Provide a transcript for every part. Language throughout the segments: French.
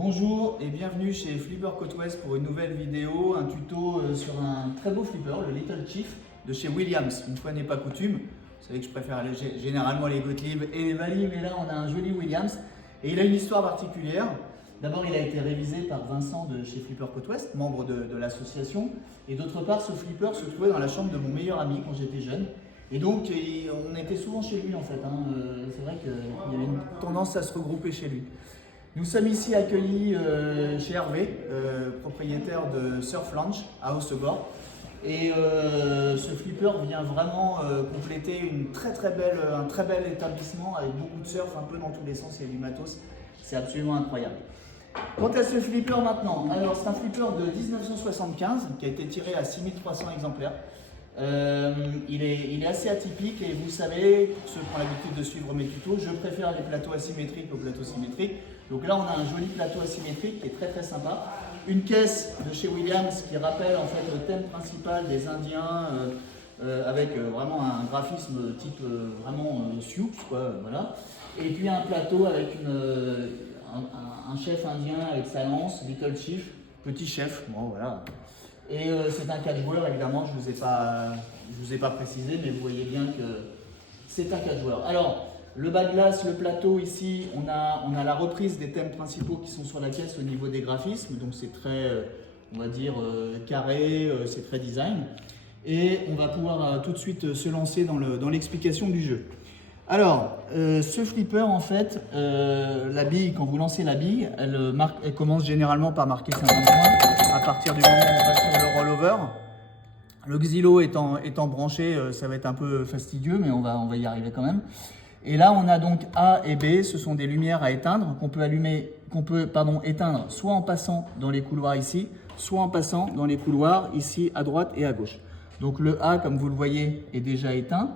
Bonjour et bienvenue chez Flipper Côte Ouest pour une nouvelle vidéo, un tuto sur un très beau flipper, le Little Chief de chez Williams. Une fois n'est pas coutume, vous savez que je préfère généralement les Gottlieb et les Wally, mais là on a un joli Williams et il a une histoire particulière. D'abord il a été révisé par Vincent de chez Flipper Côte Ouest, membre de l'association, et d'autre part ce flipper se trouvait dans la chambre de mon meilleur ami quand j'étais jeune. Et donc on était souvent chez lui en fait, c'est vrai qu'il y avait une tendance à se regrouper chez lui. Nous sommes ici accueillis chez Hervé, propriétaire de Surf Lounge à Hossegor. Et ce flipper vient vraiment compléter un très bel établissement avec beaucoup de surf, un peu dans tous les sens, il y a du matos. C'est absolument incroyable. Quant à ce flipper maintenant, alors c'est un flipper de 1975 qui a été tiré à 6300 exemplaires. Il est assez atypique et vous savez, pour ceux qui ont l'habitude de suivre mes tutos, je préfère les plateaux asymétriques aux plateaux symétriques. Donc là on a un joli plateau asymétrique qui est très sympa. Une caisse de chez Williams qui rappelle en fait le thème principal des Indiens avec vraiment un graphisme type vraiment Sioux, quoi, voilà. Et puis un plateau avec un chef indien avec sa lance, Little Chief, petit chef, bon voilà. Et c'est un 4 joueurs, évidemment, je ne vous ai pas précisé, mais vous voyez bien que c'est un 4 joueurs. Alors, le bas de glace, le plateau, ici, on a la reprise des thèmes principaux qui sont sur la caisse au niveau des graphismes, donc c'est très, on va dire, carré, c'est très design. Et on va pouvoir tout de suite se lancer dans l'explication du jeu. Alors, ce flipper, en fait, la bille, quand vous lancez la bille, elle commence généralement par marquer 50 points. À partir du moment où on passe sur le rollover, le xylo étant branché, ça va être un peu fastidieux, mais on va y arriver quand même. Et là, on a donc A et B, ce sont des lumières à éteindre qu'on peut éteindre soit en passant dans les couloirs ici, soit en passant dans les couloirs ici à droite et à gauche. Donc le A, comme vous le voyez, est déjà éteint.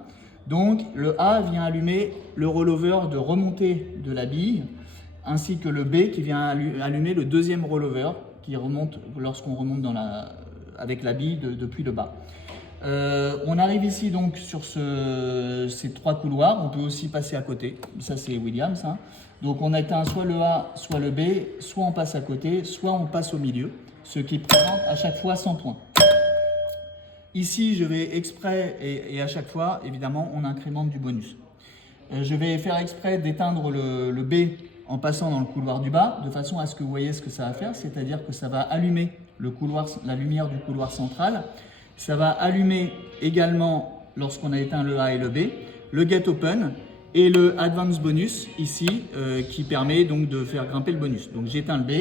Donc le A vient allumer le rollover de remontée de la bille, ainsi que le B qui vient allumer le deuxième rollover qui remonte lorsqu'on remonte avec la bille depuis le bas. On arrive ici donc sur ces trois couloirs, on peut aussi passer à côté, ça c'est Williams. Donc on éteint soit le A, soit le B, soit on passe à côté, soit on passe au milieu, ce qui présente à chaque fois 100 points. Ici, je vais exprès, et à chaque fois, évidemment, on incrémente du bonus. Je vais faire exprès d'éteindre le B en passant dans le couloir du bas, de façon à ce que vous voyez ce que ça va faire, c'est-à-dire que ça va allumer la lumière du couloir central. Ça va allumer également, lorsqu'on a éteint le A et le B, le Get Open et le Advance Bonus, ici, qui permet donc de faire grimper le bonus. Donc j'éteins le B,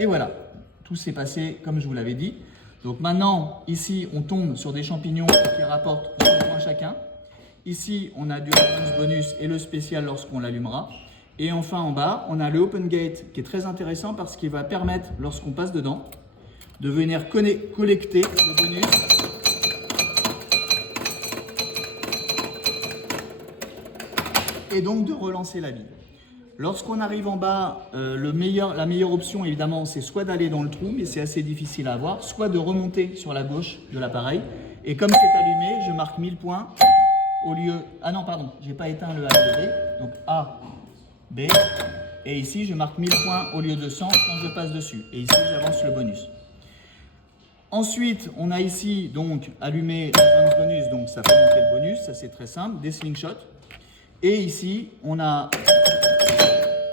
et voilà, tout s'est passé comme je vous l'avais dit. Donc maintenant, ici, on tombe sur des champignons qui rapportent 100 points chacun. Ici, on a du Advance Bonus et le spécial lorsqu'on l'allumera. Et enfin, en bas, on a le Open Gate qui est très intéressant parce qu'il va permettre, lorsqu'on passe dedans, de venir collecter le bonus. Et donc de relancer la bille. Lorsqu'on arrive en bas, la meilleure option évidemment c'est soit d'aller dans le trou, mais c'est assez difficile à avoir, soit de remonter sur la gauche de l'appareil. Et comme c'est allumé, je marque 1000 points au lieu... Ah non, pardon, j'ai pas éteint le A et le B. Donc A, B. Et ici, je marque 1000 points au lieu de 100 quand je passe dessus. Et ici, j'avance le bonus. Ensuite, on a ici donc allumé l'advance bonus, donc ça fait monter le bonus, ça c'est très simple, des slingshots. Et ici, on a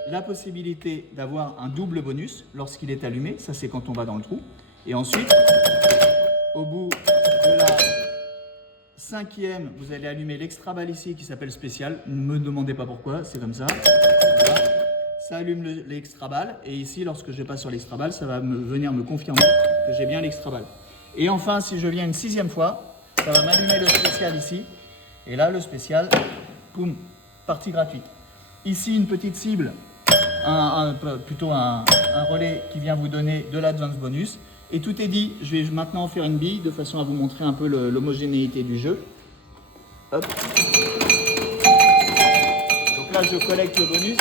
la possibilité d'avoir un double bonus lorsqu'il est allumé, ça c'est quand on va dans le trou. Et ensuite, au bout de la cinquième, vous allez allumer l'extra balle ici qui s'appelle spécial. Ne me demandez pas pourquoi, c'est comme ça. Voilà. Ça allume l'extra balle et ici, lorsque je passe sur l'extra balle, ça va venir me confirmer que j'ai bien l'extra balle. Et enfin, si je viens une sixième fois, ça va m'allumer le spécial ici. Et là, le spécial, boum, partie gratuite. Ici, une petite cible. Plutôt un relais qui vient vous donner de l'advance bonus. Et tout est dit, je vais maintenant faire une bille de façon à vous montrer un peu l'homogénéité du jeu. Hop. Donc là, je collecte le bonus.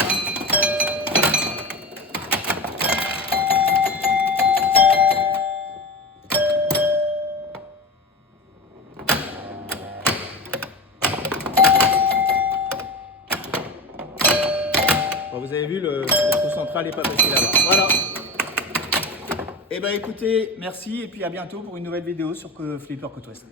Vous avez vu, le trou central n'est pas facile à voir. Voilà. Eh ben écoutez, merci et puis à bientôt pour une nouvelle vidéo sur Flipper Côte Ouest.